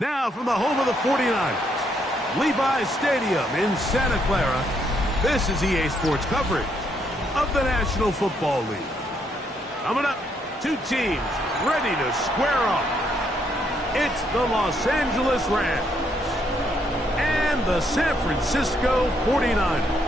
Now from the home of the 49ers, Levi's Stadium in Santa Clara, this is EA Sports coverage of the National Football League. Coming up, two teams ready to square off. It's the Los Angeles Rams and the San Francisco 49ers.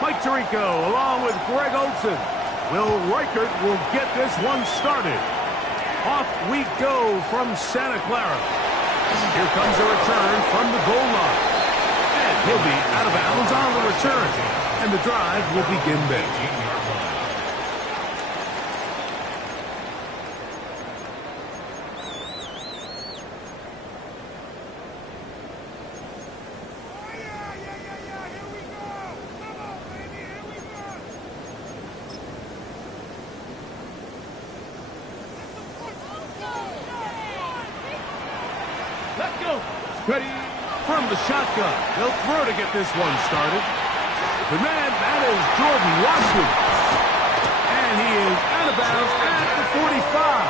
Mike Tirico along with Greg Olson. Will Reichert will get this one started. Off we go from Santa Clara. Here comes a return from the goal line. And he'll be out of bounds on the return. And the drive will begin there. Ready from the shotgun. They'll throw to get this one started. The man, that is Jordan Washington. And he is out of bounds at the 45.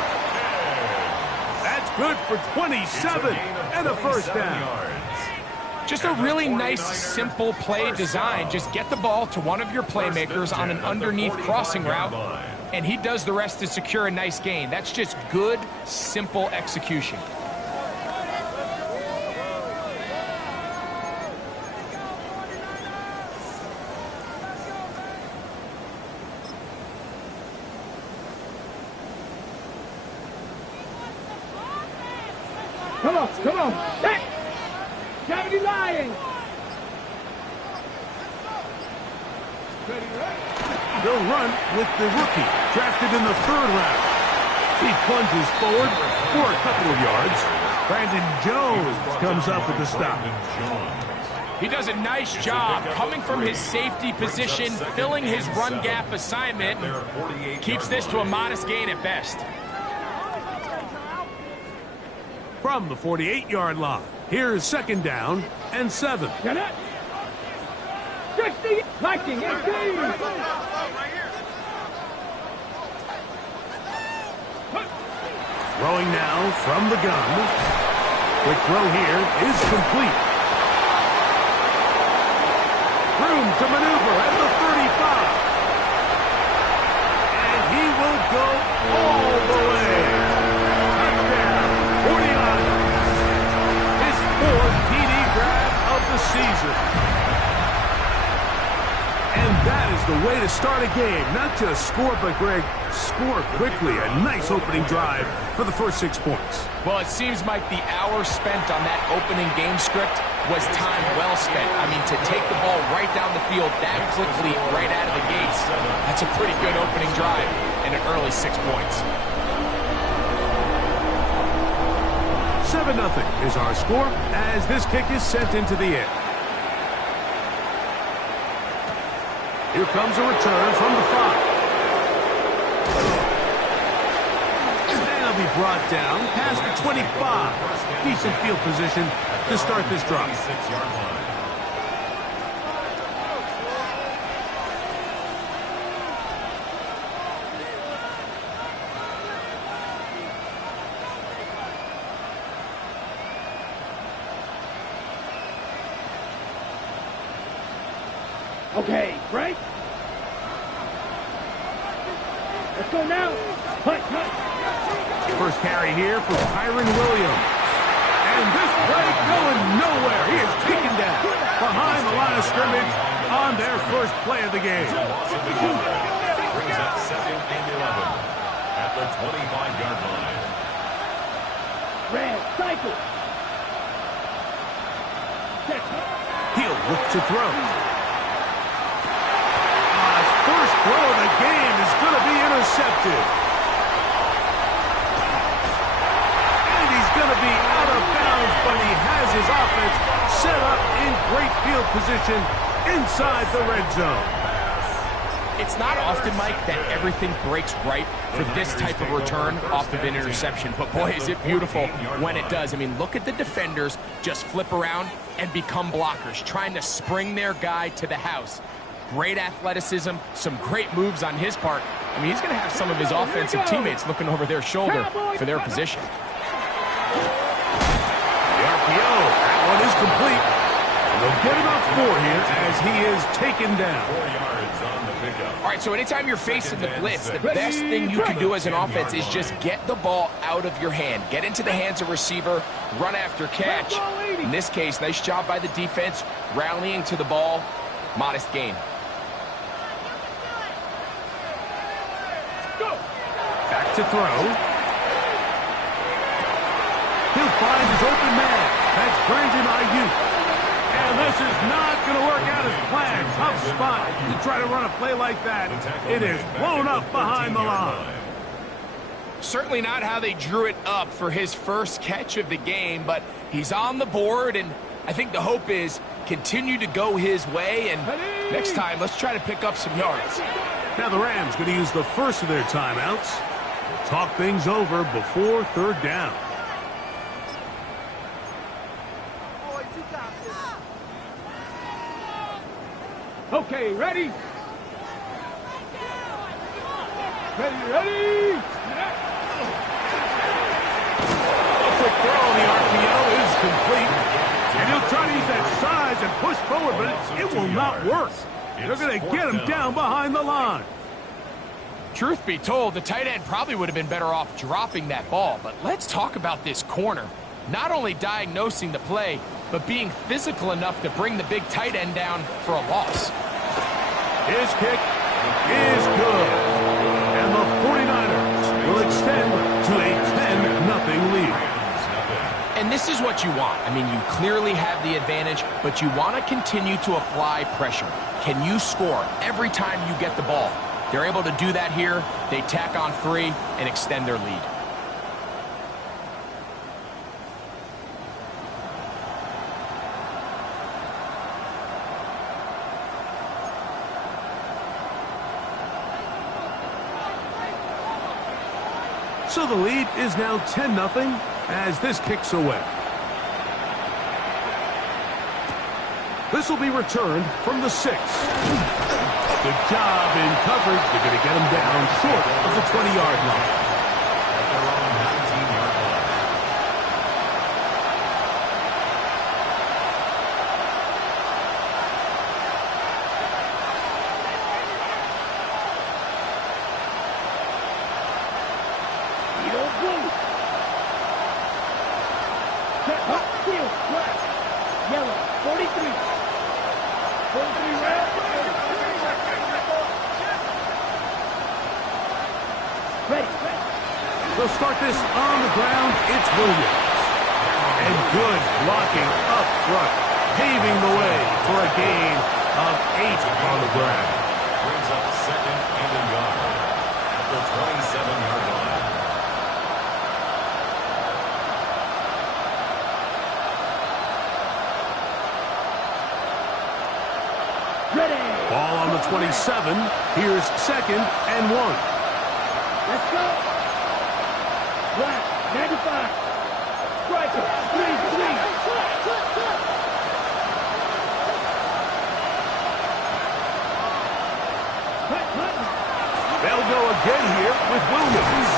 That's good for 27 and a first down. Just a really nice, simple play design. Just get the ball to one of your playmakers on an underneath crossing route, and he does the rest to secure a nice gain. That's just good, simple execution. Come on. Hey! Cavity lying. They'll run with the rookie, drafted in the 3rd round. He plunges forward for a couple of yards. Brandon Jones comes up with the stop. He does a nice job coming from his safety position, filling his run gap assignment, keeps this to a modest gain at best. From the 48-yard line, here's 2nd down and 7. Get it. 60. Liking 18. Throwing now from the gun. Quick throw here is complete. Room to maneuver at the 35. And he will go all the way. Season. And that is the way to start a game. Not just score, but Greg, score quickly. A nice opening drive for the first 6 points. Well, it seems like the hour spent on that opening game script was time well spent. I mean, to take the ball right down the field that quickly, right out of the gates, that's a pretty good opening drive and an early 6 points. 7-0 is our score as this kick is sent into the air. Here comes a return from the 5. And they'll be brought down past the 25. Decent field position to start this drive. Okay, break. Let's go now. Hut. First carry here for Kyron Williams. And this play going nowhere. He is taken down behind the line of scrimmage on their first play of the game. Brings up 2nd and 11 at the 25-yard line. Red, cycle. He'll look to throw. First throw of the game is going to be intercepted. And he's going to be out of bounds, but he has his offense set up in great field position inside the red zone. It's not often, Mike, that everything breaks right for this type of return off of an interception. But, boy, is it beautiful when it does. I mean, look at the defenders just flip around and become blockers, trying to spring their guy to the house. Great athleticism, some great moves on his part. I mean, he's going to have some of his offensive teammates looking over their shoulder for their position. The RPO, that one is complete. And they'll get about 4 here as he is taken down. 4 yards on the pickup. All right, so anytime you're facing the blitz, the best thing you can do as an offense is just get the ball out of your hand. Get into the hands of receiver, run after catch. In this case, nice job by the defense, rallying to the ball. Modest gain. Back to throw. He'll find his open man. That's Brandon Ayuk. And this is not going to work out as planned. Tough spot to try to run a play like that. It is blown up behind the line. Certainly not how they drew it up for his first catch of the game, but he's on the board, and I think the hope is continue to go his way, and next time, let's try to pick up some yards. Now the Rams going to use the first of their timeouts. Talk things over before third down. Okay, ready? Ready? A quick throw on the RPO is complete. And he'll try to use that size and push forward, but it will not work. They're going to get him down behind the line. Truth be told, the tight end probably would have been better off dropping that ball, but let's talk about this corner. Not only diagnosing the play, but being physical enough to bring the big tight end down for a loss. His kick is good. And the 49ers will extend to a 10-0 lead. And this is what you want. I mean, you clearly have the advantage, but you want to continue to apply pressure. Can you score every time you get the ball? They're able to do that here. They tack on 3 and extend their lead. So the lead is now 10-0 as this kicks away. This will be returned from the 6. Good job in coverage. They're going to get him down short of the 20-yard line. At their own 19-yard line. You don't move. Set up, field, black, yellow, 43. 43 red. Ready. They'll start this on the ground. It's Williams. And good blocking up front, paving the way for a gain of 8 on the ground. Brings up 2nd and a yard at the 27-yard line. Ready. Ball on the 27. Here's 2nd and 1. Let's go. Black, 95. Striker, 3. They'll go again here with Williams.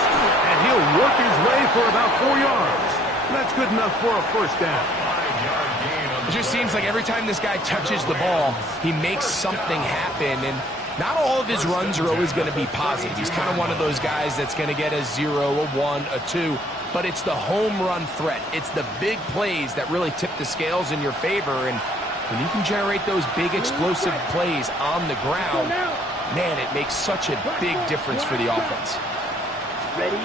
And he'll work his way for about 4 yards. That's good enough for a first down. 5-yard gain on It just seems like every time this guy touches the ball, he makes something happen, and not all of his runs are always going to be positive. He's kind of one of those guys that's going to get a 0, a 1, a 2, but it's the home run threat. It's the big plays that really tip the scales in your favor, and when you can generate those big explosive plays on the ground, man, it makes such a big difference for the offense. Ready.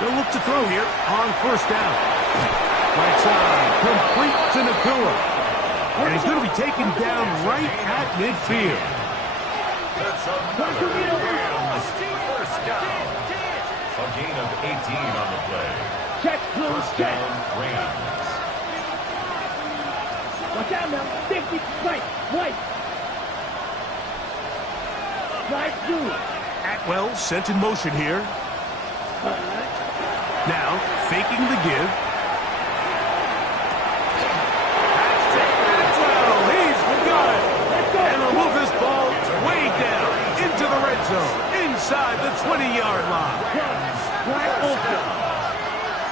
They'll look to throw here on first down. Right side, complete to Nakua. And he's going to be taken down right at midfield. That's a Rams first down. A gain of 18 on the play. Check, close, First check. down, Rams. Watch out now. 50, right, white. Slide through. Atwell sent in motion here. Cut. Now, faking the give. Atwell, he's good. And he'll move this ball way down into the red zone, inside the 20-yard line.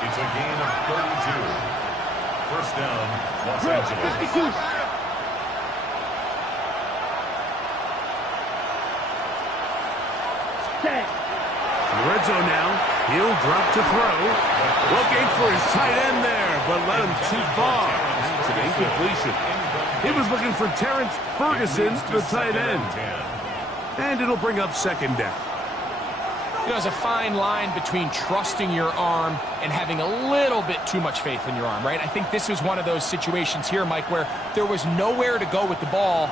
It's a gain of 32. First down, Los Angeles. 52. Set. In the red zone now, he'll drop to throw. Looking for his tight end there, but led him too far. It's an incompletion. He was looking for Terrence Ferguson, the tight end. And it'll bring up second down. You know, there's a fine line between trusting your arm and having a little bit too much faith in your arm, right? I think this was one of those situations here, Mike, where there was nowhere to go with the ball.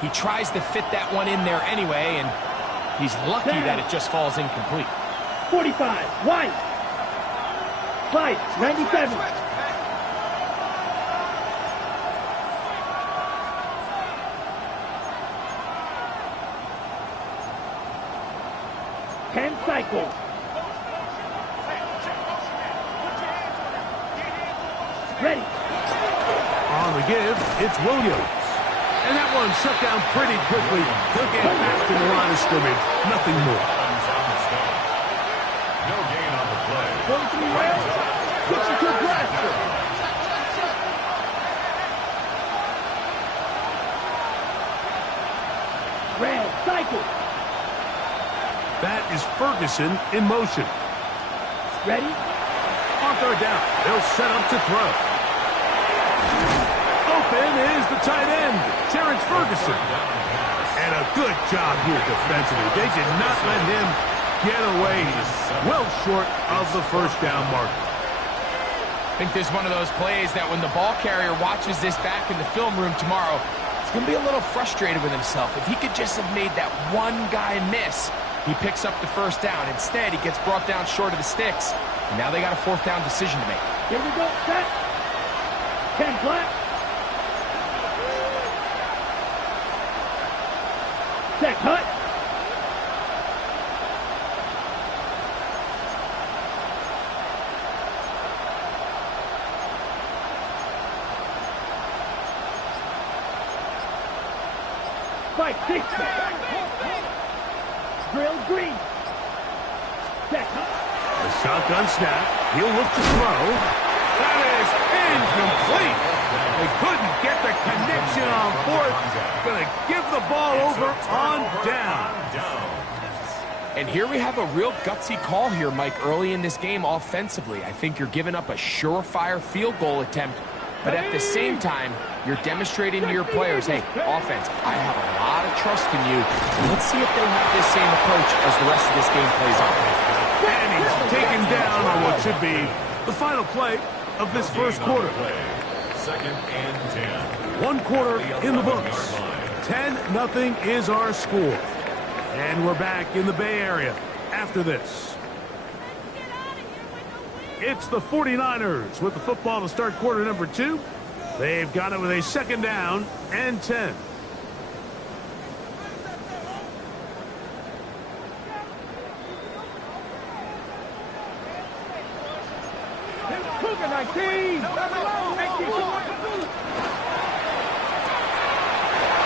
He tries to fit that one in there anyway, and he's lucky that it just falls incomplete. 45. White. White. 97. Cycles. Ready. On the give, it's Williams. And that one shut down pretty quickly. He'll get back to the line of scrimmage. Nothing more. No gain on the play. 43 yards. Switching to aggressive. Red. Cycle. That is Ferguson in motion. Ready? On third down, they'll set up to throw. Open is the tight end, Terrence Ferguson. And a good job here defensively. They did not let him get away. Well short of the first down marker. I think this is one of those plays that when the ball carrier watches this back in the film room tomorrow, he's going to be a little frustrated with himself. If he could just have made that one guy miss, he picks up the first down. Instead, he gets brought down short of the sticks. And now they got a fourth down decision to make. Here we go. Set. 10 flat. Set. Cut. Fight. 6. Drill green. Set. The shotgun snap. He'll look to throw. That is incomplete. They couldn't get the connection on fourth. Going to give the ball over on down. And here we have a real gutsy call here, Mike, early in this game offensively. I think you're giving up a surefire field goal attempt, but at the same time, you're demonstrating to your players, hey, offense, I have a lot of trust in you. Let's see if they have this same approach as the rest of this game plays out. And he's taken down on what should be the final play of this first quarter. Second and 10. One quarter in the books. 10-0 is our score. And we're back in the Bay Area after this. It's the 49ers with the football to start quarter number 2. They've got it with a second down and 10. Cougar 19.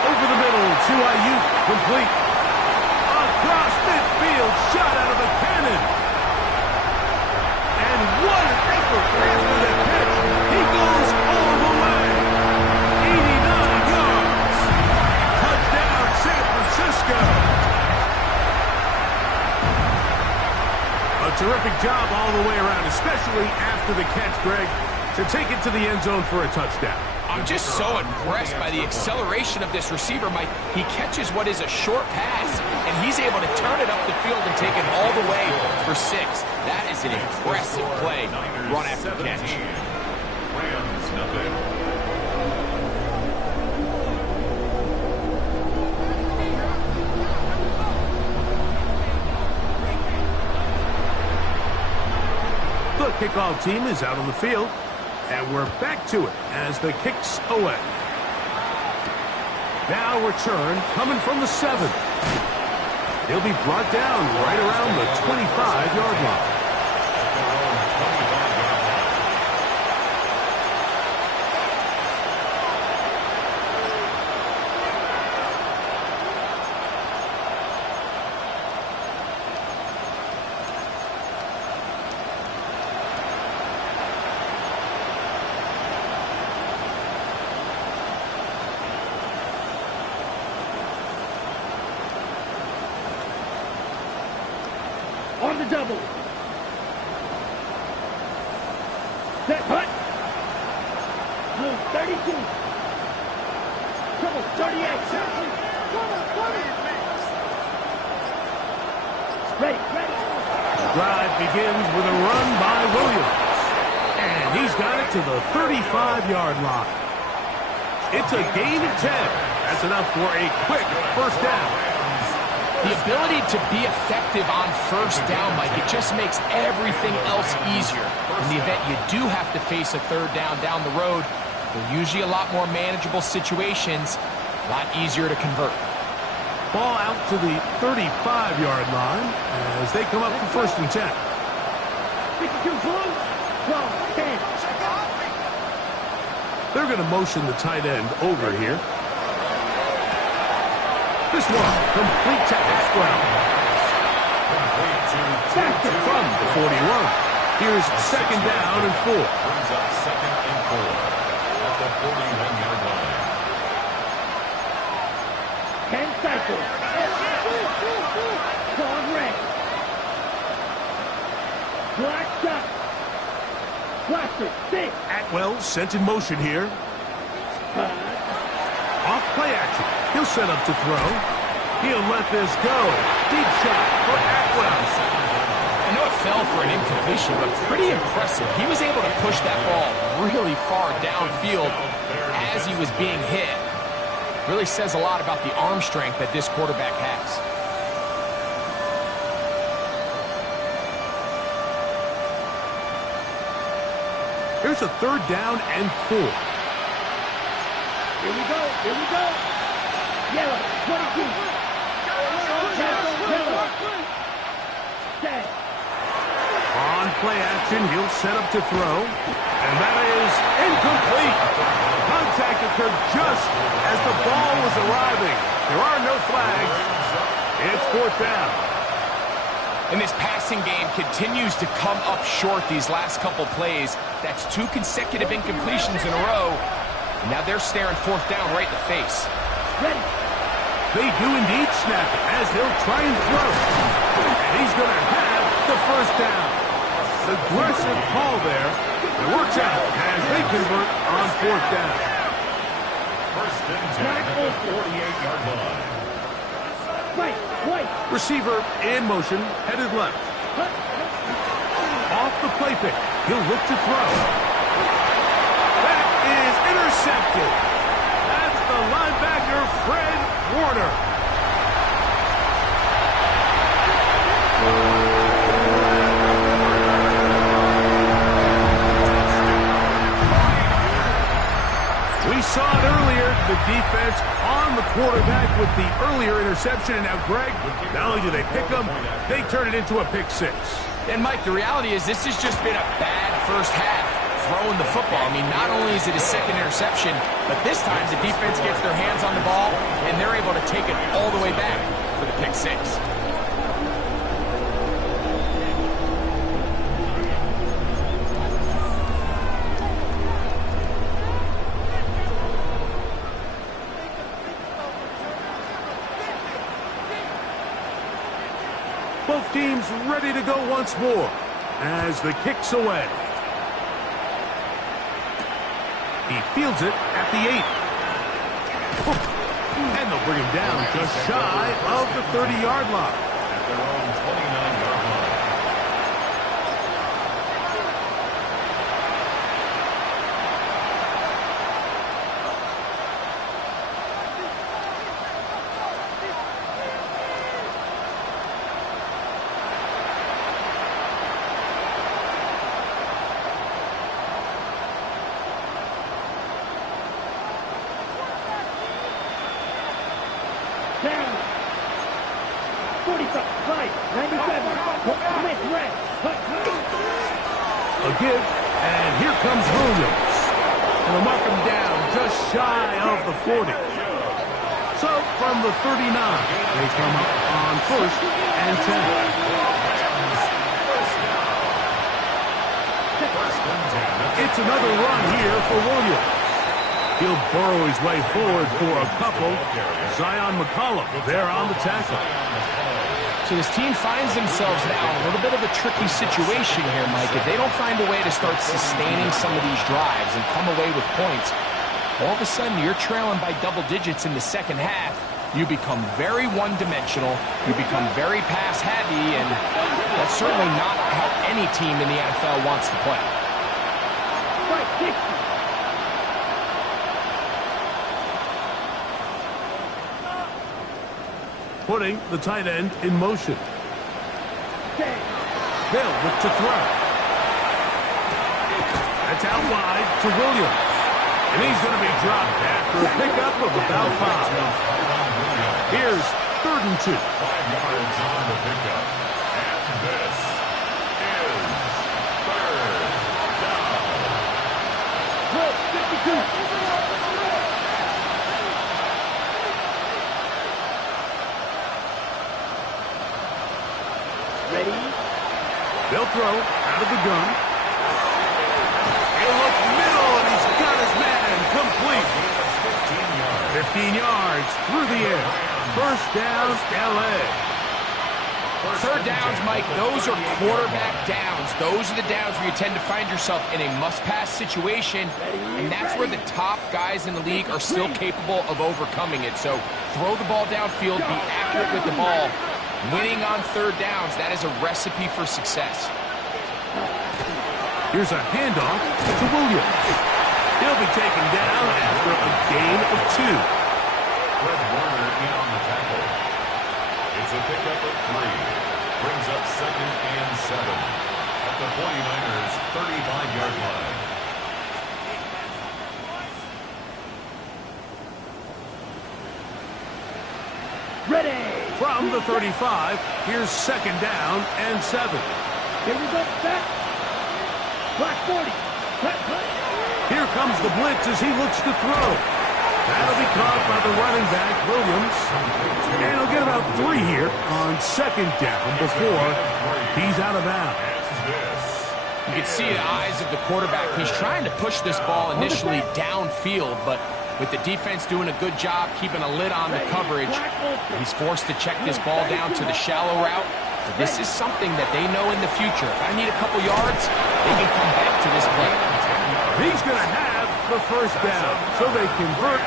Over the middle to Ayuk, complete. Across midfield, shot out of a cannon. And what an effort after the catch. He goes all the way. 89 yards. Touchdown, San Francisco. A terrific job all the way around, especially after the catch, Greg, to take it to the end zone for a touchdown. I'm just so impressed by the acceleration of this receiver, Mike. He catches what is a short pass, and he's able to turn it up the field and take it all the way for 6. That is an impressive play, run after catch. Rams, nothing. The kickoff team is out on the field, and we're back to it as the kick's away. Now return coming from the 7. He'll be brought down right around the 25-yard line. On the double. Set hut. Move 32. Trouble 38. Ready. The drive begins with a run by Williams. And he's got it to the 35-yard line. It's a gain of 10. That's enough for a quick first down. The ability to be effective on first down, Mike, it just makes everything else easier. In the event you do have to face a third down the road, they're usually a lot more manageable situations, a lot easier to convert. Ball out to the 35-yard line as they come up for first and 10. 52 blue. 12, 10. They're going to motion the tight end over here. This one, complete to Atwell. From the 41. Here's second down and 4. Brings up second and 4 at the 41-yard line. 10 cycles. Card red. Black shot. Blaster, 6. Atwell sent in motion here. Off play action. He'll set up to throw. He'll let this go. Deep shot for Atwell. I know it fell for an incompletion, but pretty impressive. He was able to push that ball really far downfield as he was being hit. Really says a lot about the arm strength that this quarterback has. Here's a third down and 4. Here we go. Yellow, 22. Yellow. Set. On play action, he'll set up to throw. And that is incomplete. Contact occurred just as the ball was arriving. There are no flags. It's fourth down. And this passing game continues to come up short these last couple plays. That's 2 consecutive incompletions in a row. And now they're staring fourth down right in the face. Ready. They do indeed snap it as they'll try and throw. And he's going to have the first down. Aggressive call there. It works out as they convert on fourth down. First and 10 at the 48-yard line. Right. Receiver in motion, headed left. Off the play fake. He'll look to throw. That is intercepted. That's the linebacker, Fred Warner. We saw it earlier, the defense on the quarterback with the earlier interception. And now, Greg, not only do they pick them, they turn it into a pick 6. And, Mike, the reality is this has just been a bad first half throwing the football. I mean, not only is it his second interception, but this time the defense gets their hands on the ball, and they're able to take it all the way back for the pick 6. Both teams ready to go once more as the kick's away. He fields it at the 8. And they'll bring him down just shy of the 30-yard line. At their own 29-yard line. Down. 40. A give, and here comes Williams. And they'll mark him down just shy of the 40. So, from the 39, they come up on 1st and 10. It's another run here for Williams. He'll burrow his way forward for a couple. Zion McCollum there on the tackle. So this team finds themselves now in a little bit of a tricky situation here, Mike. If they don't find a way to start sustaining some of these drives and come away with points, all of a sudden you're trailing by double digits in the second half. You become very one-dimensional. You become very pass-heavy, and that's certainly not how any team in the NFL wants to play. Putting the tight end in motion. They'll look to throw. That's out wide to Williams. And he's going to be dropped after a pickup of about 5. Here's 3rd and 2. 5 yards on the pickup. And this is 3rd down. 52. They'll throw out of the gun. He'll look middle, and he's got his man complete. 15 yards through the air. 1st down, L.A. 3rd downs, Mike, those are quarterback downs. Those are the downs where you tend to find yourself in a must-pass situation, and that's where the top guys in the league are still capable of overcoming it. So throw the ball downfield, be accurate with the ball. Winning on 3rd downs, that is a recipe for success. Here's a handoff to Williams. He'll be taken down after a gain of 2. Fred Warner in on the tackle. It's a pickup of 3. Brings up 2nd and 7 at the 49ers' 35-yard line. Ready. From the 35, here's 2nd down and 7. Here we go, back. Black 40. Here comes the blitz as he looks to throw. That'll be caught by the running back, Williams. And he'll get about 3 here on 2nd down before he's out of bounds. You can see the eyes of the quarterback. He's trying to push this ball initially downfield, but with the defense doing a good job keeping a lid on the coverage, he's forced to check this ball down to the shallow route. But this is something that they know in the future. If I need a couple yards, they can come back to this play. He's going to have the 1st down, so they convert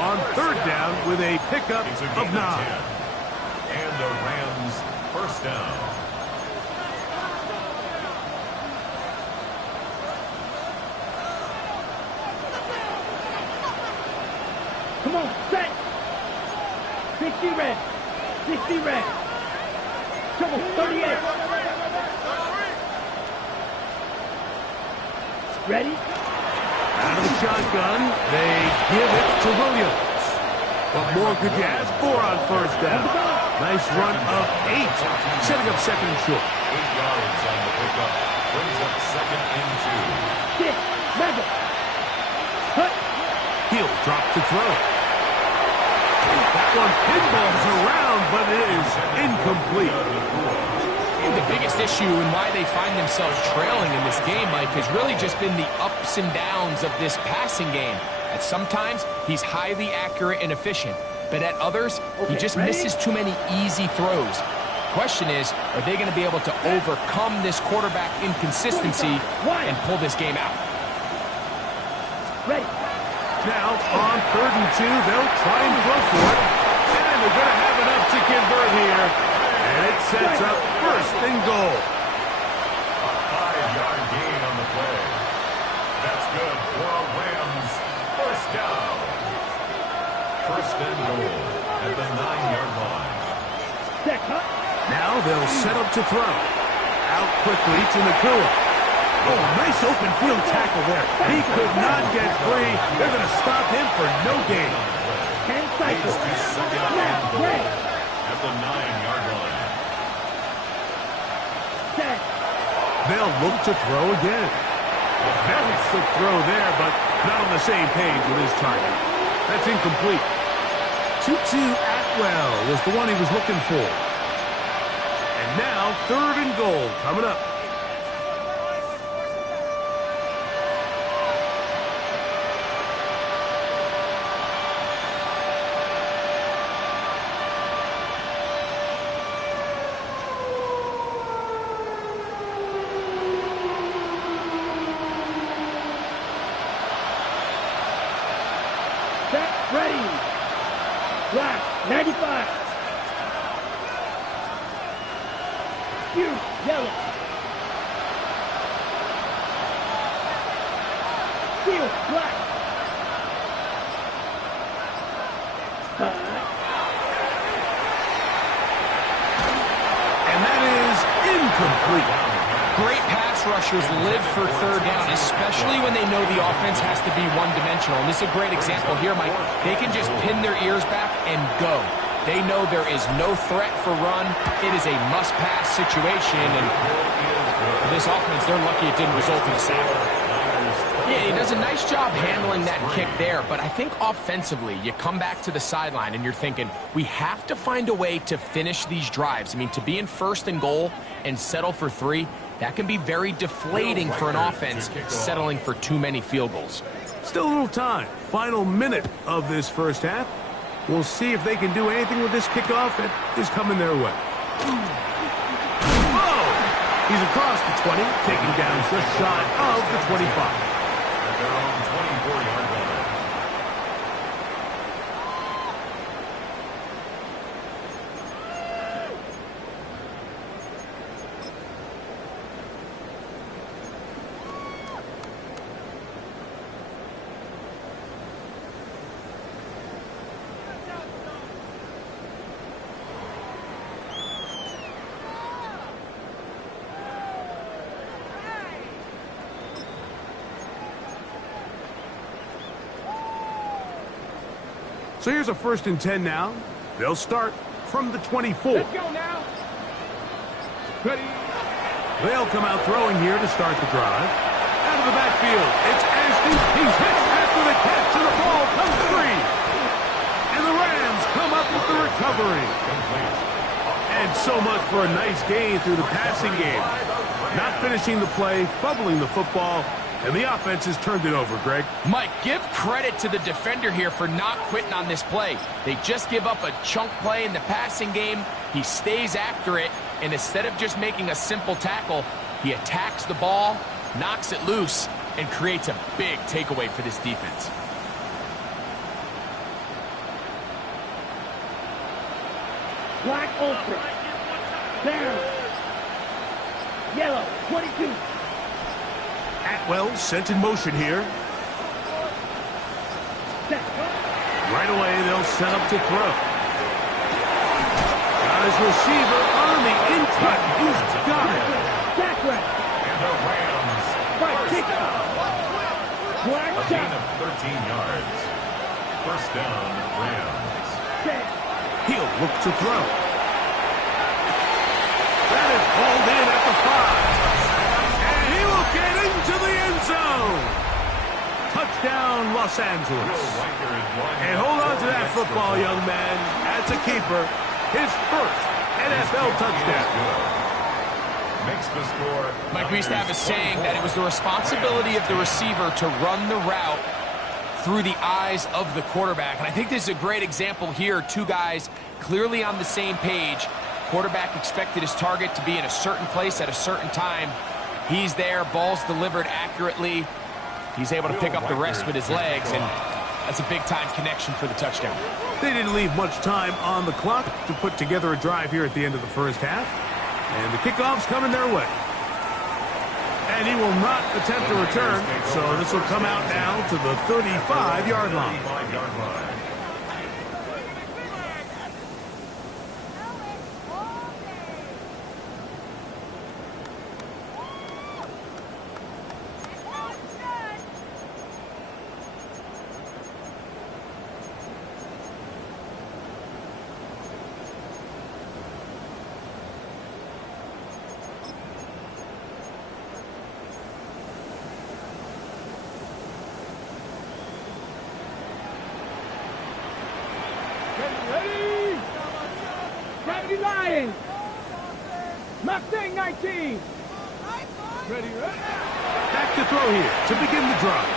on 3rd down with a pickup of 9. And the Rams' 1st down. Come on, set. 60 red. 60 red. Trouble, 38. Ready? Out of the shotgun, they give it to Williams. What more could you ask for on 1st down? Nice run of 8, setting up 2nd and short. 8 yards on the pickup. Brings up 2nd and 2. 6, level. Cut. He'll drop to throw. That one pinballs around, but it is incomplete. The biggest issue and why they find themselves trailing in this game, Mike, has really just been the ups and downs of this passing game. At sometimes, he's highly accurate and efficient, but at others, he just misses too many easy throws. Question is, are they going to be able to overcome this quarterback inconsistency and pull this game out? Ready. Now, on 3rd and 2, they'll try and go for it. And they're going to have enough to convert here. And it sets up 1st and goal. A 5-yard gain on the play. That's good for a Rams 1st down. 1st and goal at the 9-yard line. Now they'll set up to throw. Out quickly to Nakua. Oh, nice open field tackle there. He could not get free. They're going to stop him for no gain. 10 seconds. At the 9-yard line. They'll look to throw again. A very quick throw there, but not on the same page with his target. That's incomplete. Tutu Atwell was the one he was looking for. And now, 3rd and goal coming up. Set, ready. Black, 95. You, yellow. Steel, black. And that is incomplete. Great pass rushers live for 3rd down, especially when they know the offense has to be one-dimensional. And this is a great example here, Mike. They can just pin their ears back and go. They know there is no threat for run. It is a must-pass situation, and for this offense, they're lucky it didn't result in a sack. Yeah, he does a nice job handling that kick there, but I think offensively, you come back to the sideline and you're thinking, we have to find a way to finish these drives. I mean, to be in 1st and goal and settle for 3, that can be very deflating for an offense settling for too many field goals. Still a little time. Final minute of this first half. We'll see if they can do anything with this kickoff that is coming their way. Oh! He's across the 20, taking down just shy of the 25. At their own 24-yard line. So here's a 1st and 10 now. They'll start from the 24. Let's go now. Ready. They'll come out throwing here to start the drive. Out of the backfield, it's Ashton. He's hit after the catch, and the ball comes free. And the Rams come up with the recovery. And so much for a nice gain through the passing game. Not finishing the play, fumbling the football, and the offense has turned it over, Greg. Mike, give credit to the defender here for not quitting on this play. They just give up a chunk play in the passing game. He stays after it, and instead of just making a simple tackle, he attacks the ball, knocks it loose, and creates a big takeaway for this defense. Black open. Down. Yellow, 22. Atwell sent in motion here. Set. Right away, they'll set up to throw. Got his receiver on the in-cut. He's got it. Back right. And the Rams. Right, First kick. down. Black A gain shot. of 13 yards. First down, Rams. Set. He'll look to throw. That is hauled in at the 5. And he will get into the end zone. Touchdown, Los Angeles. And hold on to that football, young man. That's a keeper. His first NFL touchdown. Makes the score. Mike, we used to have a saying that it was the responsibility of the receiver to run the route through the eyes of the quarterback. And I think this is a great example here. Two guys clearly on the same page. Quarterback expected his target to be in a certain place at a certain time. He's there, ball's delivered accurately. He's able to pick up the rest with his legs, and that's a big-time connection for the touchdown. They didn't leave much time on the clock to put together a drive here at the end of the first half. And the kickoff's coming their way. And he will not attempt a return, so this will come out now to the 35-yard line. Ready? 70 Lions. Mustang 19. Ready? Back to throw here to begin the drive.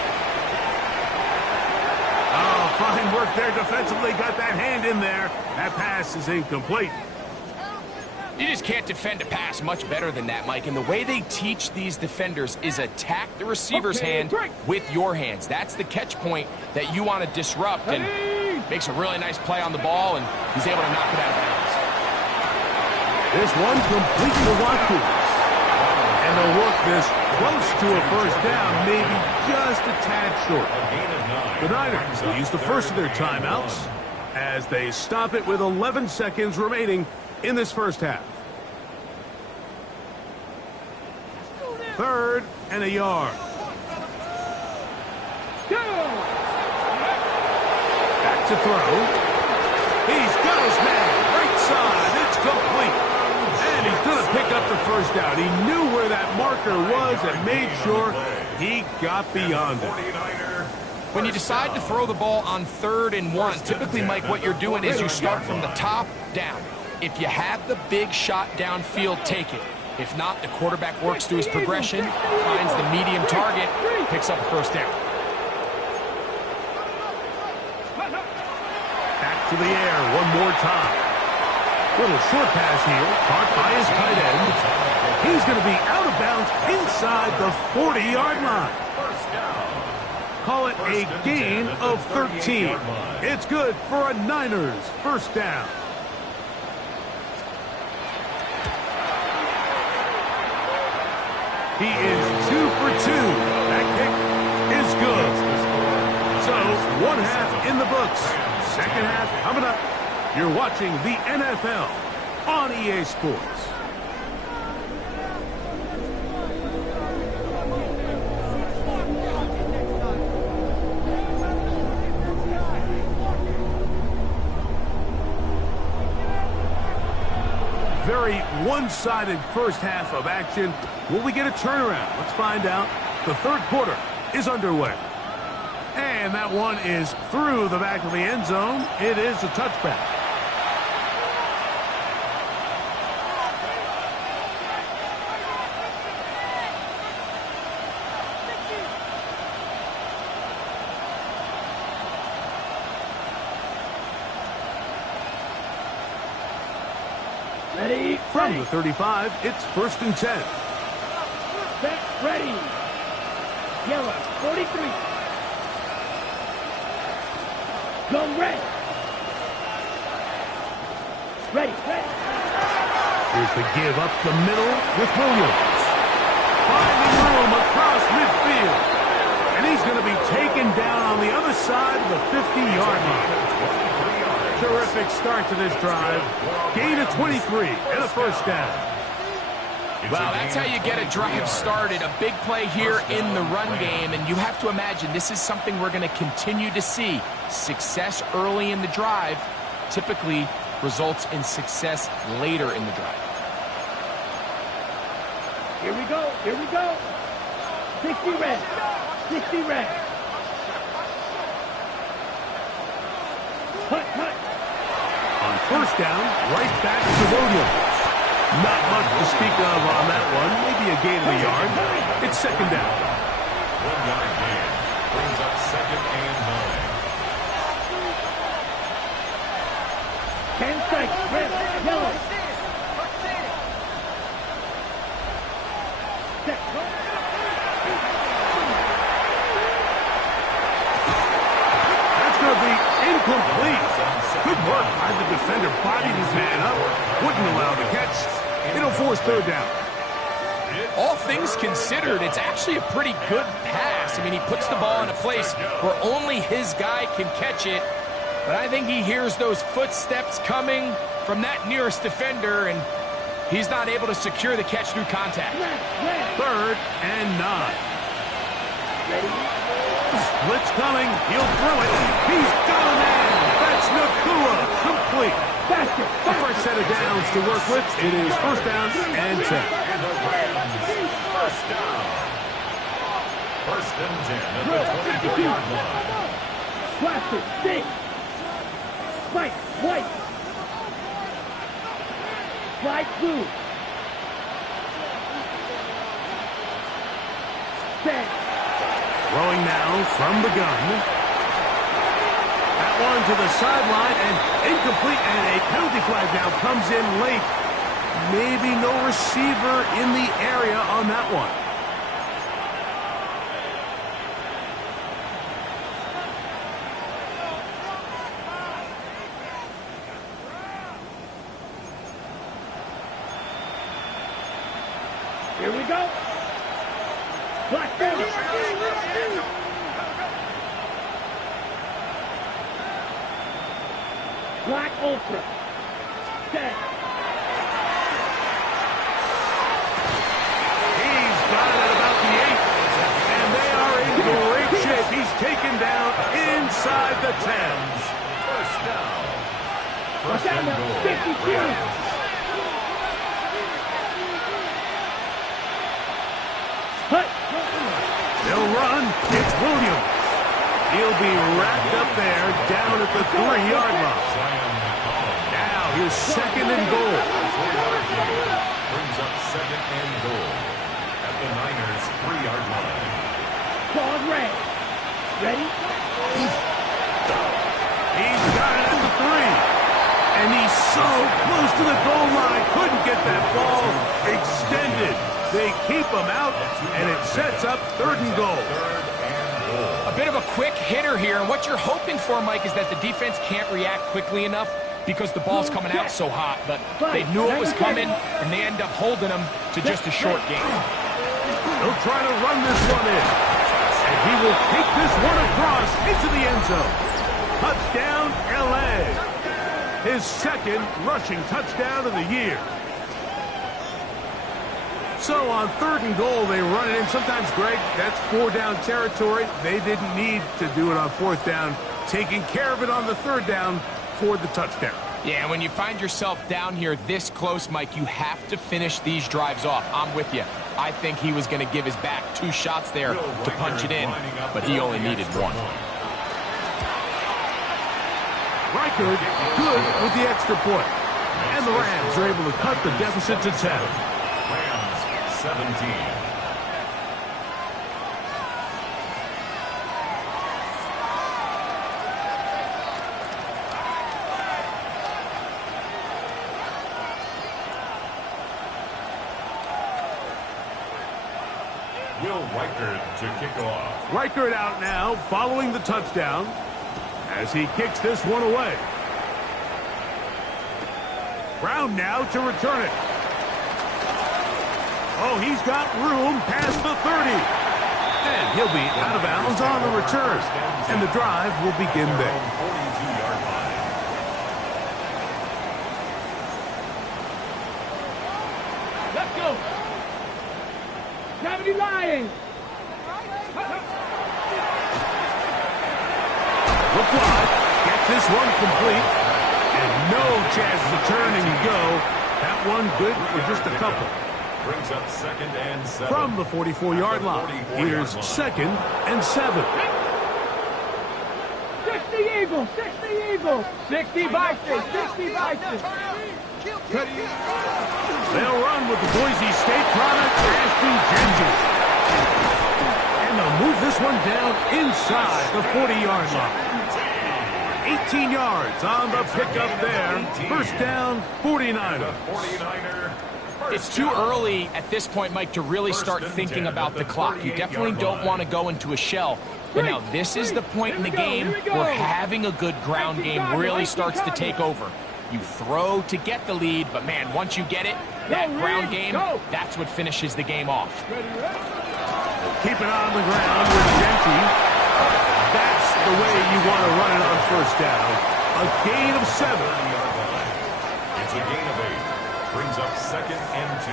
Oh, fine work there defensively. Got that hand in there. That pass is incomplete. You just can't defend a pass much better than that, Mike. And the way they teach these defenders is attack the receiver's hand with your hands. That's the catch point that you want to disrupt. And makes a really nice play on the ball, and he's able to knock it out of bounds. This one completely to Watkins. And they'll work this close to a first down, maybe just a tad short. The Niners will use the first of their timeouts as they stop it with 11 seconds remaining in this first half. 3rd and a yard. Back to throw. He's got his man. Right side. It's complete. And he's going to pick up the first down. He knew where that marker was and made sure he got beyond it. When you decide to throw the ball on 3rd and 1, typically, Mike, what you're doing is you start from the top down. If you have the big shot downfield, take it. If not, the quarterback works through his progression, finds the medium target, picks up a first down. Back to the air one more time. Little short pass here, caught by his tight end. He's going to be out of bounds inside the 40-yard line. Call it a gain of 13. It's good for a Niners first down. He is 2 for 2. That kick is good. So, one half in the books. Second half coming up. You're watching the NFL on EA Sports. Very one-sided first half of action. Will we get a turnaround? Let's find out. The 3rd quarter is underway. And that one is through the back of the end zone. It is a touchback. Ready? From the 35, it's 1st and 10. Set. Ready. Yellow. 43. Go red. Ready. Here's the give up the middle with Williams. Finding room across midfield. And he's going to be taken down on the other side of the 50-yard line. Terrific start to this drive. Gain of 23 and a first down. Well, that's how you get a drive started. A big play here in the run game, and you have to imagine this is something we're going to continue to see. Success early in the drive typically results in success later in the drive. Here we go. Here we go. 60 red. 60 red. Hut. On first down, right back to Williams. Not much to speak of on that one. Maybe a gain of a yard. It's 2nd down. 1-yard gain brings up 2nd and 9. 10 seconds. Red. Yellow. That's going to be incomplete. Good work by the defender. Bodied his man up. Wouldn't allow the catch. It'll force 3rd down. All things considered, it's actually a pretty good pass. I mean, he puts the ball in a place where only his guy can catch it. But I think he hears those footsteps coming from that nearest defender, and he's not able to secure the catch through contact. 3rd and 9. Blitz coming. He'll throw it. He's got a man. That's Nakua. Complete. The first set of downs to work with. It is 1st down and 10. First down. 1st and 10 at the 22-yard line. White, white. Flag blue. Set. Throwing now from the gun. That one to the sideline and incomplete, and a penalty flag now comes in late. Maybe no receiver in the area on that one. Here we go. Black ball. Black ultra. Set. He's got it at about the 8. And they are in great shape. He's taken down inside the 10s. First down. First Watch out and now. goal. 52. Rams. Hut. They'll run. It's Williams. He'll be wrapped up there down at the 3-yard line. Zion McCollum. Now here's second and goal. 4-yard gain. Brings up second and goal at the Niners' 3-yard line. Claude Ray. Ready? He's got it at the 3. And he's so close to the goal line. Couldn't get that ball extended. They keep him out, and it sets up third and goal. A bit of a quick hitter here, and what you're hoping for, Mike, is that the defense can't react quickly enough because the ball's coming out so hot. But they knew it was coming, and they end up holding them to just a short gain. He'll try to run this one in. And he will take this one across into the end zone. Touchdown, L.A. His second rushing touchdown of the year. So on third and goal, they run it in. Sometimes, Greg, that's 4-down territory. They didn't need to do it on 4th down. Taking care of it on the 3rd down for the touchdown. Yeah, when you find yourself down here this close, Mike, you have to finish these drives off. I'm with you. I think he was going to give his back 2 shots there to punch it in, but he only needed 1. Reichard good with the extra point. And the Rams are able to cut the deficit to 10. Rams 17. Will Reichard to kick off. Reichard out now, following the touchdown, as he kicks this one away. Brown now to return it. Oh, he's got room past the 30. And he'll be out of bounds on the return. And the drive will begin there. 42-yard line. Let's go. Gravity Lions. Look wide. Get this one complete. And no chance to turn and go. That one good for just a couple. Brings up second and 7. From the 44-yard line. Here's second and 7. 60 Eagles. 60 Eagles. 60 Vikings. 60 Vikings. They'll run with the Boise State product, Ashton Ginger. And they'll move this one down inside the 40-yard line. 18 yards on the pickup there. First down, 49er. 49er. It's too early at this point, Mike, to really start thinking about the clock. You definitely don't want to go into a shell. But now this is the point in the game where having a good ground game really starts to take over. You throw to get the lead, but man, once you get it, that ground game, that's what finishes the game off. Keep it on the ground with Genty. That's the way you want to run it on first down. A gain of 7. It's a gain of 8. Brings up second and 2.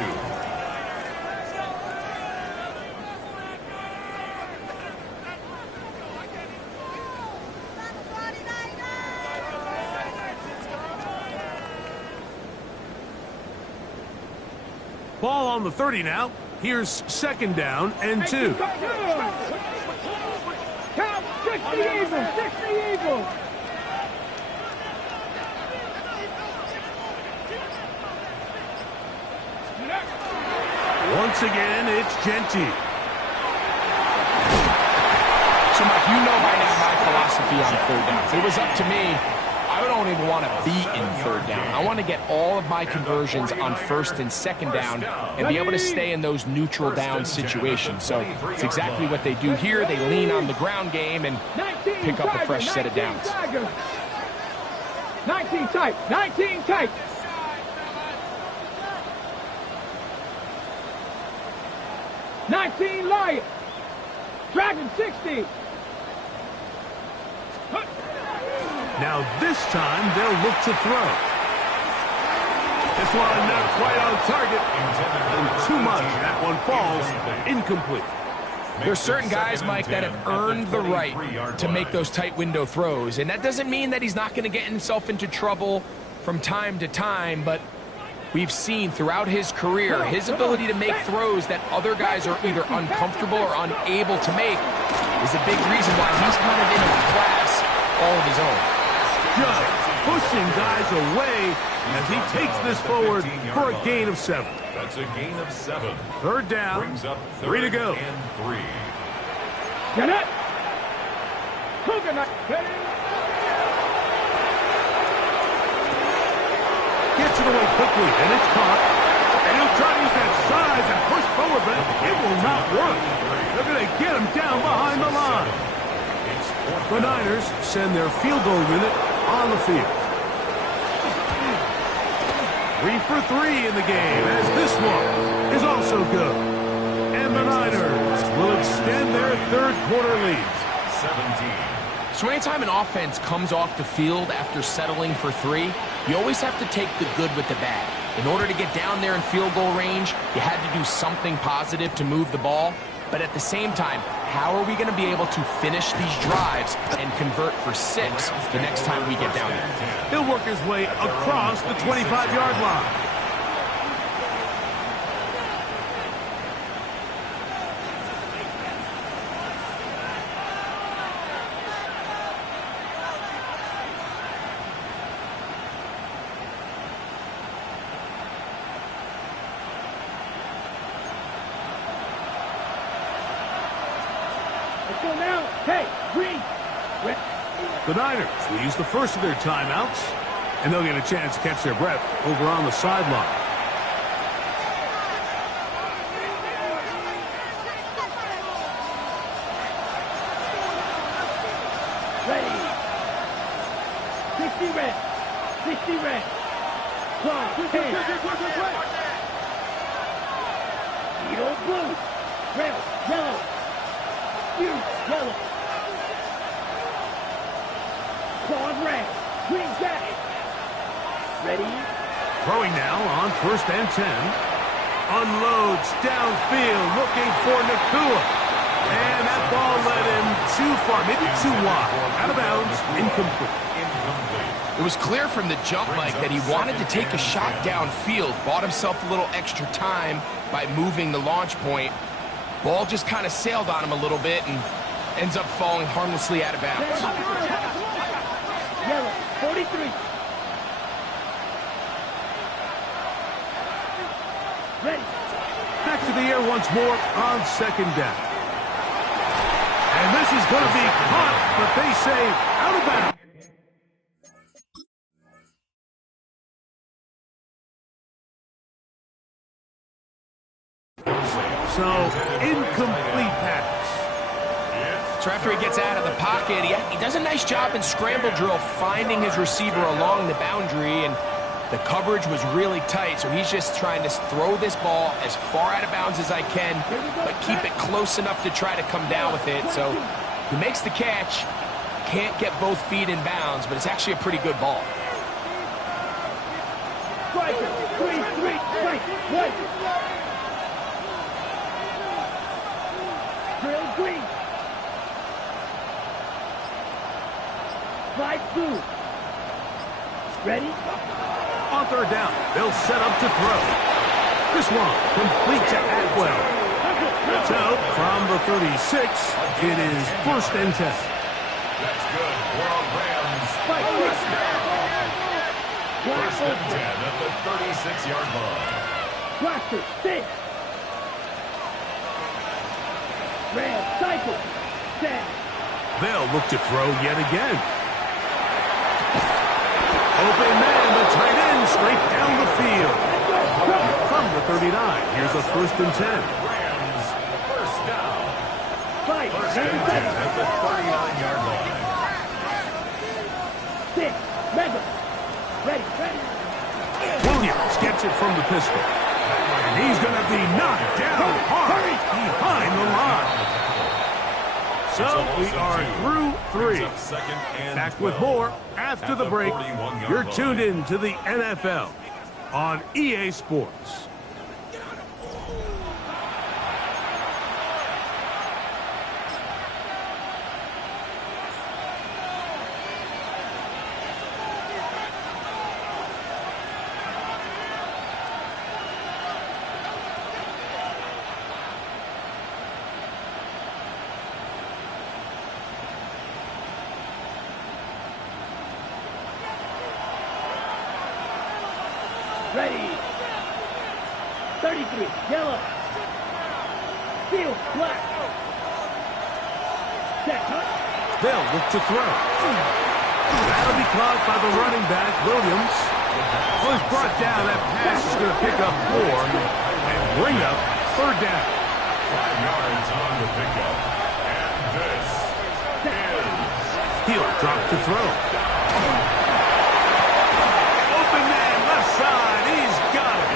Ball on the 30 now. Here's second down and 2. Count 60 Eagles. 60 Eagles. Once again, it's Genty. So, Mike, you know by now my philosophy on third down. If it was up to me, I don't even want to be in third down. I want to get all of my conversions on first and second down and be able to stay in those neutral down situations. So it's exactly what they do here. They lean on the ground game and pick up a fresh set of downs. 19 tight, 19 tight. 19 Lion. Dragon 60. Now this time they'll look to throw. This one not quite on target. And too much. That one falls incomplete. There's certain guys, Mike, that have earned the right to make those tight window throws. And that doesn't mean that he's not going to get himself into trouble from time to time, but we've seen throughout his career his ability to make throws that other guys are either uncomfortable or unable to make is a big reason why he's kind of in a class all of his own. Just pushing guys away as he takes this forward for a gain of 7. That's a gain of 7. Third down, Brings up 3 to go. And 3. Get it. Coconut. Gets it away quickly, and it's caught. And he'll try to use that size and push forward, but it will not work. They're going to get him down behind the line. The Niners send their field goal unit on the field. 3 for 3 in the game, as this one is also good. And the Niners will extend their third quarter lead. 17. So anytime an offense comes off the field after settling for 3, you always have to take the good with the bad. In order to get down there in field goal range, you had to do something positive to move the ball. But at the same time, how are we going to be able to finish these drives and convert for 6 the next time we get down there? He'll work his way across the 25-yard line. Let's go now. Hey, green. The Niners will use the first of their timeouts, and they'll get a chance to catch their breath over on the sideline. Ready. 60 red. 60 red. Cross. 10. Yellow, blue. Red, yellow. Yellow. Claw red. Green jacket. Ready? Throwing now on 1st and 10. Unloads downfield looking for Nakua. And that ball led him too far, maybe too wide. Out of bounds, incomplete. It was clear from the jump, Mike, that he wanted to take a shot downfield, bought himself a little extra time by moving the launch point. Ball just kind of sailed on him a little bit and ends up falling harmlessly out of bounds. Yellow, 43. Ready. Back to the air once more on 2nd down. And this is going to be caught, but they say out of bounds. So, incomplete pass. So after he gets out of the pocket, he does a nice job in scramble drill finding his receiver along the boundary, and the coverage was really tight, so he's just trying to throw this ball as far out of bounds as I can, but keep it close enough to try to come down with it. So he makes the catch, can't get both feet in bounds, but it's actually a pretty good ball. Striker, 3, strike, 1. Drill green. Slide blue. Ready? On 3rd down, they'll set up to throw. This one complete to Atwell. So, from the 36, it is 1st and 10. That's good for a Rams. First down. 1st and 10 at the 36-yard line. Roster, 6. Red, cycle. Set. They'll look to throw yet again. Open man, the tight end, straight down the field. From the 39, here's a 1st and 10. Rams, first down. Fight. First and 10 at the 39-yard line. 6. Rebel. Ready. Williams gets it from the pistol. And he's going to be knocked down hard behind the line. So we are through 3. Back with more after the break. You're tuned in to the NFL on EA Sports. Ready. 33. Yellow. Field. Black. Set. They'll look to throw. That'll be caught by the running back, Williams. Was brought down. That pass is going to pick up 4 and bring up 3rd down. 5 yards on the pickup. And this is... He'll drop to throw. Open man, left side. He's got it.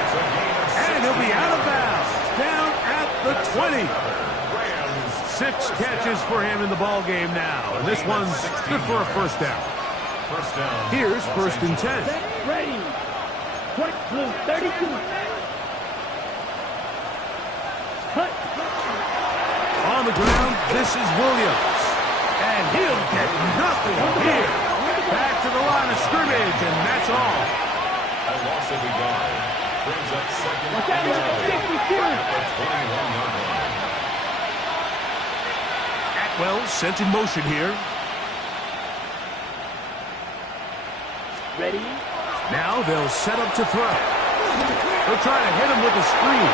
And he'll be out of bounds. Down at the 20. 6 catches for him in the ball game now. And this one's good for a 1st down. First down. Here's 1st and 10. Ready. Point blue. 32. Cut. On the ground, this is Williams. And he'll get nothing here. Back to the line of scrimmage, and that's all. A loss of a yard. Brings up second Watch out, and 62. at the 21-yard line. Atwell sent in motion here. Ready. Now they'll set up to throw. They'll try to hit him with a screen.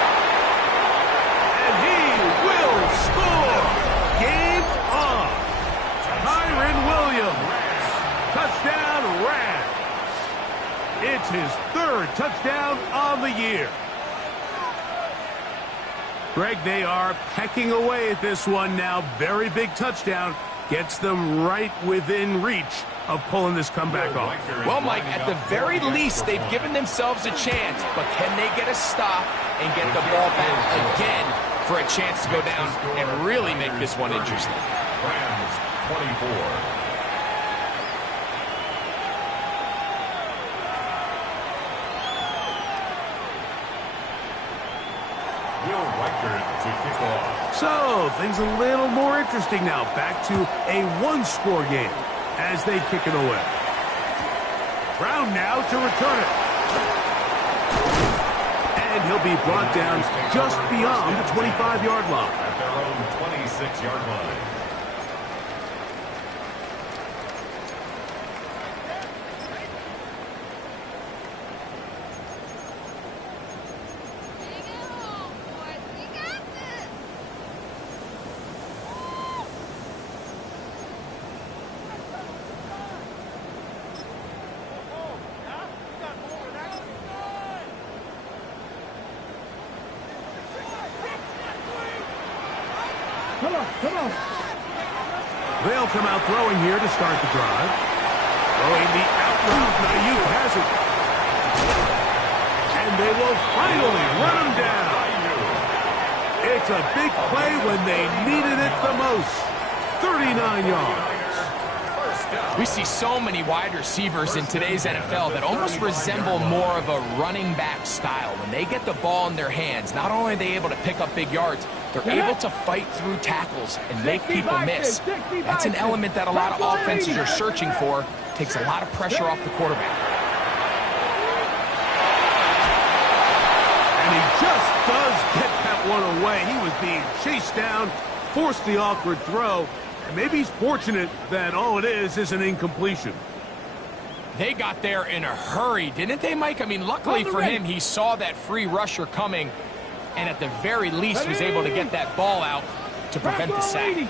And he will score. Game on. Kyren Williams. Touchdown, Rams. It's his 3rd touchdown on the year. Greg, they are pecking away at this one now. Very big touchdown. Gets them right within reach of pulling this comeback off. Well, Mike, at the very least, they've given themselves a chance. But can they get a stop and get the ball back again for a chance to go down and really make this one interesting? Rams 24. To kick off. So, things a little more interesting now. Back to a 1-score game as they kick it away. Brown now to return it. And he'll be brought down just beyond the 25-yard line. At their own 26-yard line. Come on. They'll come out throwing here to start the drive. Throwing the out route. Nayuk has it. And they will finally run him down. It's a big play when they needed it the most. 39 yards. We see so many wide receivers in today's NFL that almost resemble more of a running back style. When they get the ball in their hands, not only are they able to pick up big yards, they're able to fight through tackles and make people miss. That's an element that a lot of offenses are searching for. Takes a lot of pressure off the quarterback. And he just does get that one away. He was being chased down, forced the awkward throw. And maybe he's fortunate that all it is an incompletion. They got there in a hurry, didn't they, Mike? I mean, luckily for him, he saw that free rusher coming, and at the very least was able to get that ball out to prevent the sack.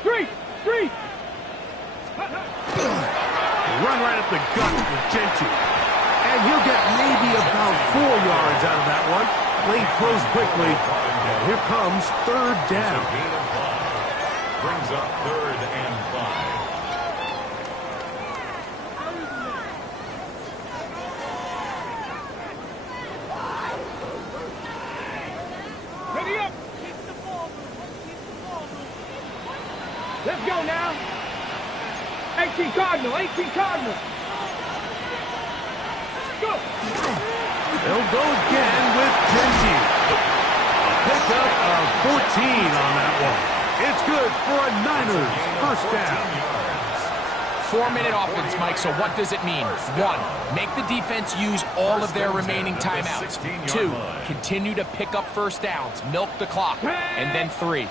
Street! Run right up the gut for Gentry. And he'll get maybe about 4 yards out of that one. Lane closed quickly. And here comes third down. Brings up 3rd and 5. Ready up! Let's go now! 18 Cardinal! Go! They'll go again with Gentry. A pickup of 14 on that one. It's good for a Niners first down. 4-minute offense, Mike, so what does it mean? 1, make the defense use all of their remaining timeouts. 2, continue to pick up first downs, milk the clock. And then 3,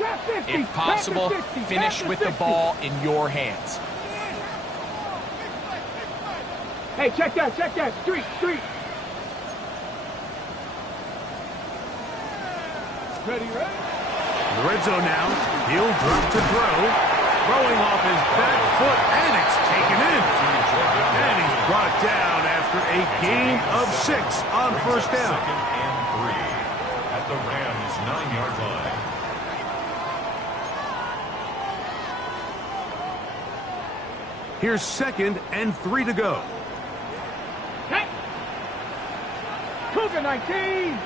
if possible, finish with the ball in your hands. Hey, check that! Street! Ready? In the red zone now, he'll drop to throw. Throwing off his back foot, and it's taken in. And he's brought down after a gain of 6 on first down. 2nd and 3 at the Rams' 9-yard line. Here's 2nd and 3 to go. Hey! Cougar 19!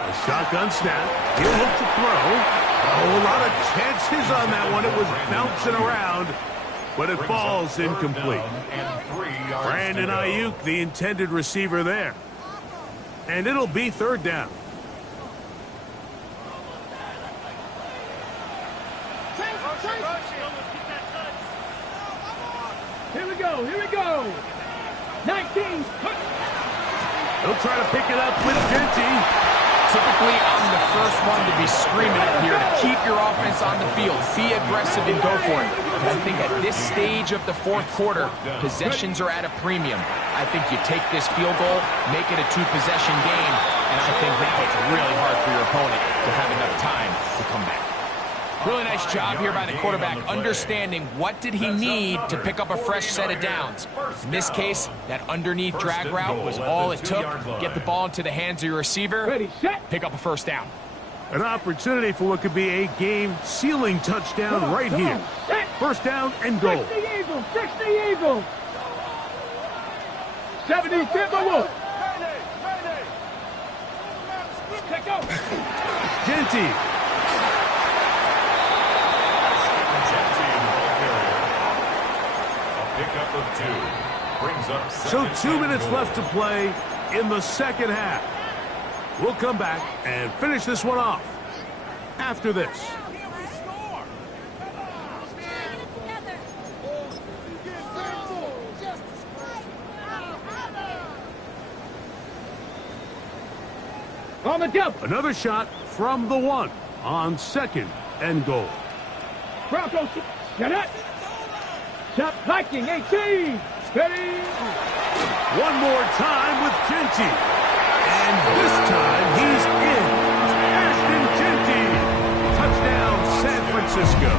A shotgun snap. He'll look to throw. Oh, a lot of chances on that one. It was bouncing around, but it falls incomplete. Brandon Ayuk, the intended receiver there. And it'll be 3rd down. Here we go! 19! They'll try to pick it up with Gentry. Typically, I'm the first one to be screaming up here to keep your offense on the field. Be aggressive and go for it. But I think at this stage of the 4th quarter, possessions are at a premium. I think you take this field goal, make it a 2-possession game, and I think now it's really hard for your opponent to have enough time to come back. Really nice job here by the quarterback, understanding what did he need to pick up a fresh set of downs. In this case, that underneath drag route was all it took. Get the ball into the hands of your receiver, pick up a first down. An opportunity for what could be a game-sealing touchdown right here. First down and goal. 60 Eagles! 70 Timberwolves! Check out! Gentry. Pickup of 2. Brings up So 2 minutes left to play in the 2nd half. We'll come back and finish this one off after this. On the jump! Another shot from the 1 on 2nd and goal. Broncos, get it! Shot Viking 18! Ready! One more time with Gentry. And this time he's in. Ashton Gentry. Touchdown, San Francisco.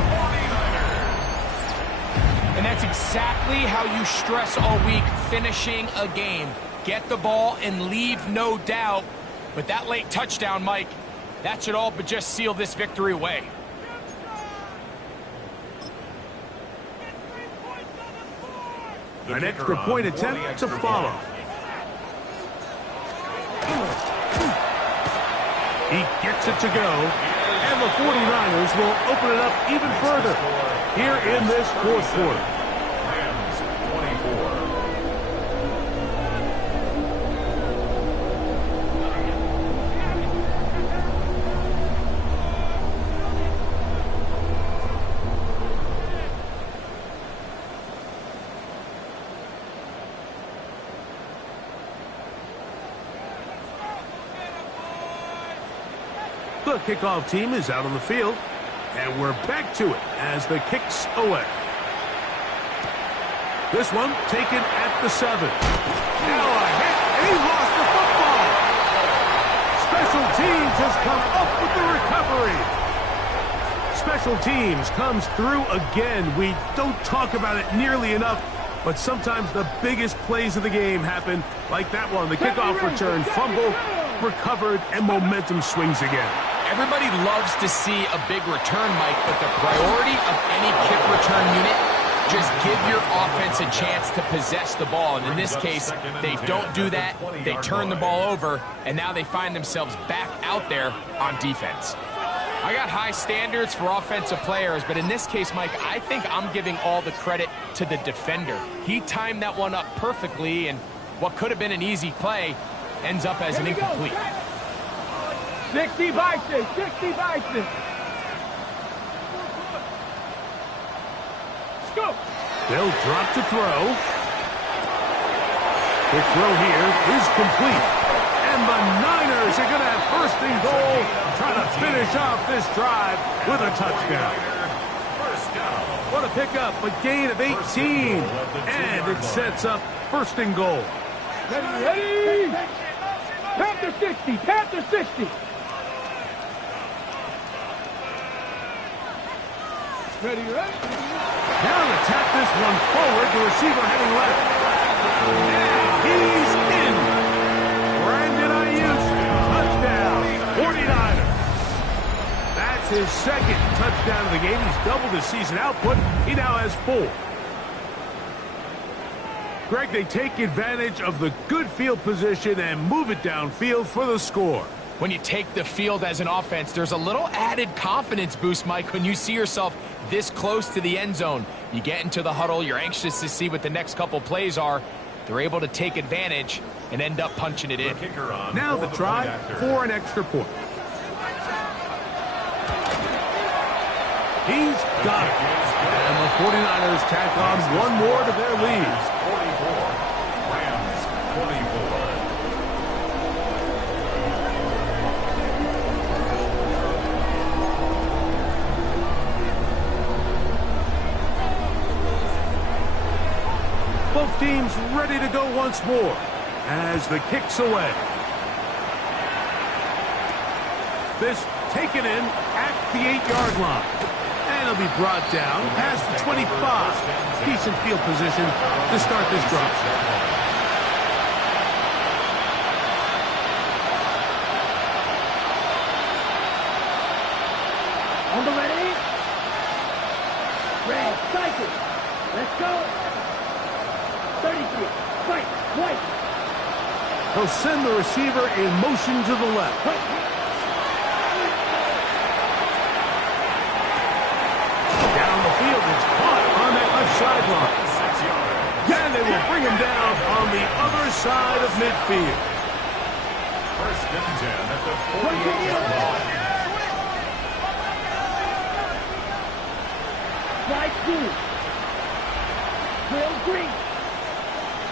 And that's exactly how you stress all week, finishing a game. Get the ball and leave no doubt. But that late touchdown, Mike, that should all but just seal this victory away. An extra point attempt to follow. He gets it to go. And the 49ers will open it up even further here in this 4th quarter. Rams 24. The kickoff team is out on the field, and we're back to it as the kick's away. This one taken at the 7. Now a hit, and he lost the football. Special teams has come up with the recovery. Special teams comes through again. We don't talk about it nearly enough, but sometimes the biggest plays of the game happen like that one. The kickoff return, fumble, recovered, and momentum swings again. Everybody loves to see a big return, Mike, but the priority of any kick return unit, just give your offense a chance to possess the ball. And in this case, they don't do that. They turn the ball over, and now they find themselves back out there on defense. I got high standards for offensive players, but in this case, Mike, I think I'm giving all the credit to the defender. He timed that one up perfectly, and what could have been an easy play ends up as an incomplete. 60 by 6, 60 by 6. Go. They'll drop to throw. The throw here is complete. And the Niners are going to have first and goal, trying to finish off this drive with a touchdown. What a pickup, a gain of 18. And it sets up first and goal. Ready? Panther 60, Panther 60. Ready? Now to tap this one forward, the receiver heading left. And he's in. Brandon Ayuk, touchdown, 49ers. That's his second touchdown of the game. He's doubled his season output. He now has 4. Greg, they take advantage of the good field position and move it downfield for the score. When you take the field as an offense, there's a little added confidence boost, Mike, when you see yourself this close to the end zone. You get into the huddle, you're anxious to see what the next couple plays are. They're able to take advantage and end up punching it in. Now the try for an extra point. He's got it. And the 49ers tack on one more to their lead. 44, Rams 24. Both teams ready to go once more as the kick's away. This taken in at the 8-yard line. And it'll be brought down past the 25. Decent field position to start this drive. On the ready? Red, cycle. Let's go. 33. Fight. White. He'll send the receiver in motion to the left. Down the field, it's caught on that left sideline. And they will bring him down on the other side of midfield. First and 10 at the 48-yard line. Slide 2. Will Green.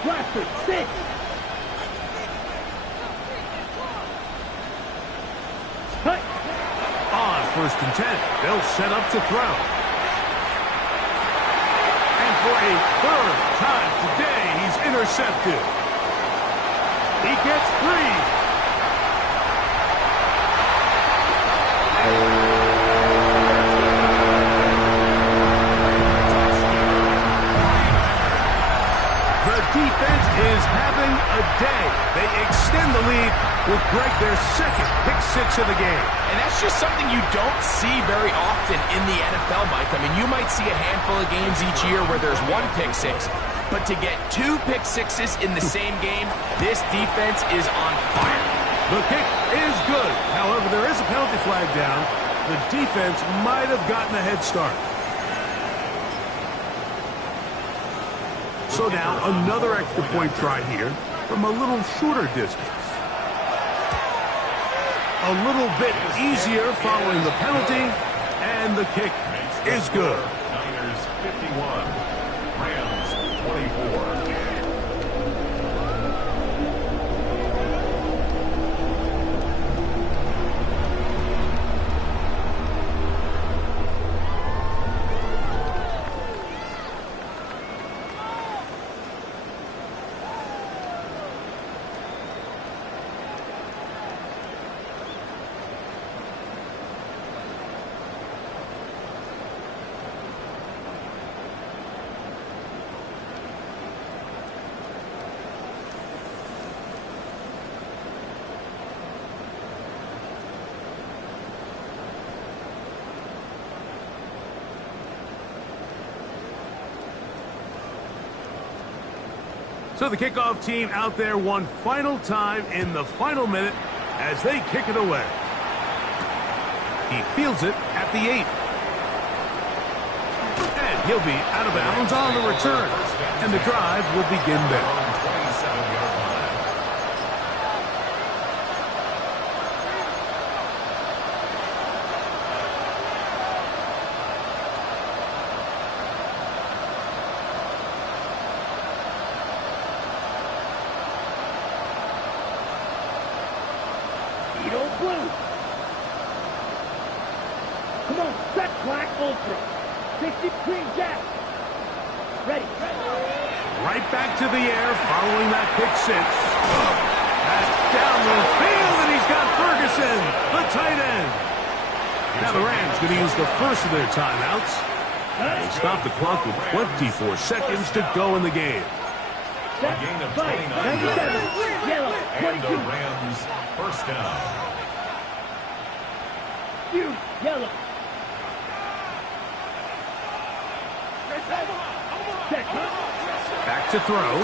Blaster 6. Cut. On first and 10, they'll set up to throw. And for a third time today, he's intercepted. He gets 3. Defense is having a day. They extend the lead with Greg, their second pick-6 of the game. And that's just something you don't see very often in the NFL, Mike. I mean, you might see a handful of games each year where there's 1 pick-6, but to get 2 pick-6s in the same game, this defense is on fire. The kick is good. However, there is a penalty flag down. The defense might have gotten a head start. So now another extra point try here from a little shorter distance. A little bit easier following the penalty, and the kick is good. Niners 51, Rams 24. So the kickoff team out there one final time in the final minute as they kick it away. He fields it at the 8. And he'll be out of bounds on the return. And the drive will begin there. Come on, set clock ultra. 60 between jabs. Ready. Right back to the air following that pick six. That's down the field, and he's got Ferguson, the tight end. Now the Rams going to use the first of their timeouts. They stop the clock with 24 seconds to go in the game. A gain of 29 yards. Yellow, And the Rams first down. you, yellow. Check. Back to throw.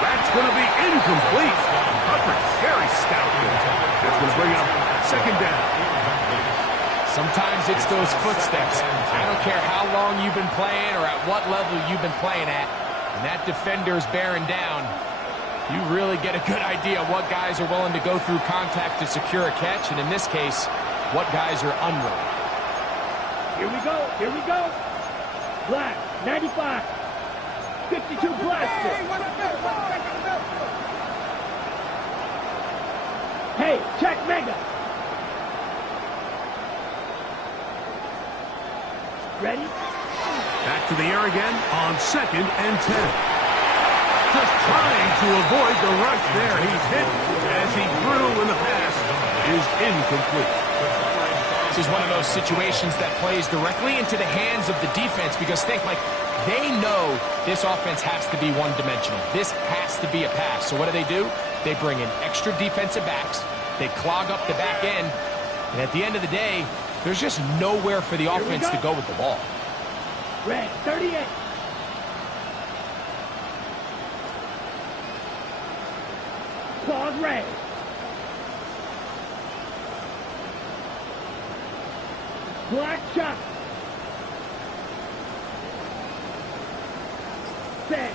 That's going to be incomplete. Coverage, very stout. That's going to bring up second down. Sometimes it's those footsteps. I don't care how long you've been playing or at what level you've been playing at. When that defender's bearing down, you really get a good idea of what guys are willing to go through contact to secure a catch, and in this case, what guys are unwilling. Here we go. Here we go. Black, 95. 52 blaster. Hey, check mega. Ready? Back to the air again on second and 10. Just trying to avoid the rush there. He's hit as he threw in the pass is incomplete. This is one of those situations that plays directly into the hands of the defense because think, like, they know this offense has to be one-dimensional. This has to be a pass. So what do? They bring in extra defensive backs. They clog up the back end. And at the end of the day, there's just nowhere for the offense to go with the ball. Red, 38. Pause red. Black shot. Set.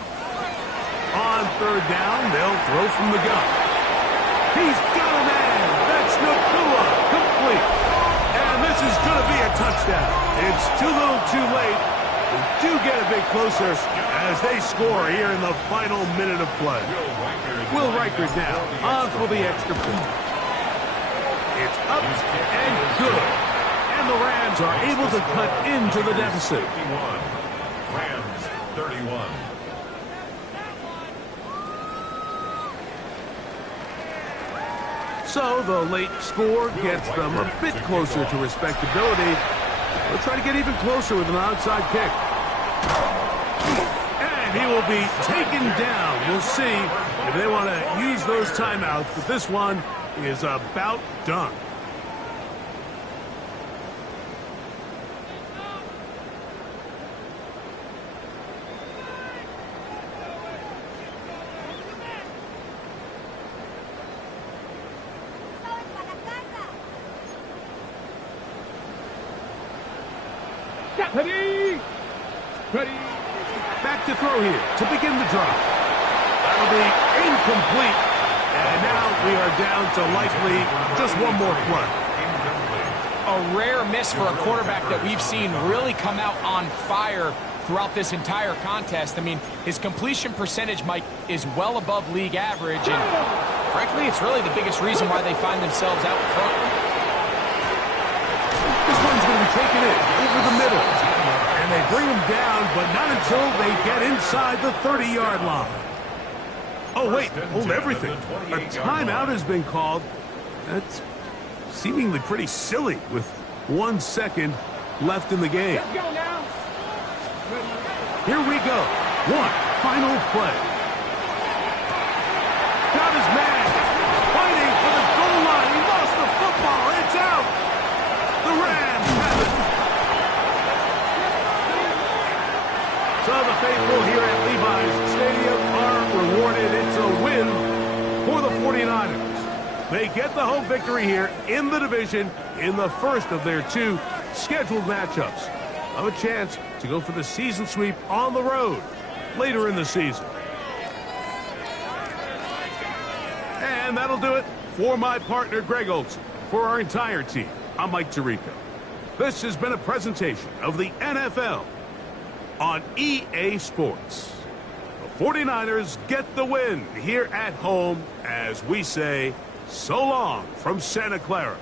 On third down, they'll throw from the gun. He's got a man. That's Nakua. Complete. And this is going to be a touchdown. It's too little too late. They do get a bit closer as they score here in the final minute of play. Will Riker now on for the extra point. It's up and good. And the Rams are able to cut into the deficit. Rams 31. So the late score gets them a bit closer to respectability. They'll try to get even closer with an outside kick. And he will be taken down. We'll see if they want to use those timeouts, but this one is about done. Ready. Back to throw here to begin the drive. That'll be incomplete. And now we are down to likely just one more play. A rare miss for a quarterback that we've seen really come out on fire throughout this entire contest. I mean, his completion percentage, Mike, is well above league average. And frankly, it's really the biggest reason why they find themselves out in front. This one's going to be taken in over the middle. And they bring him down, but not until they get inside the 30-yard line. Oh, wait, hold everything. A timeout has been called. That's seemingly pretty silly with 1 second left in the game. Let's go now. Here we go. One final play. Got his man fighting for the goal line. He lost the football. It's out. The Rams have it. So the faithful here at Levi's Stadium are for the 49ers. They get the home victory here in the division in the first of their 2 scheduled matchups. Have a chance to go for the season sweep on the road later in the season. And that'll do it for my partner, Greg Olson. For our entire team, I'm Mike Tirico. This has been a presentation of the NFL on EA Sports. The 49ers get the win here at home as we say so long from Santa Clara.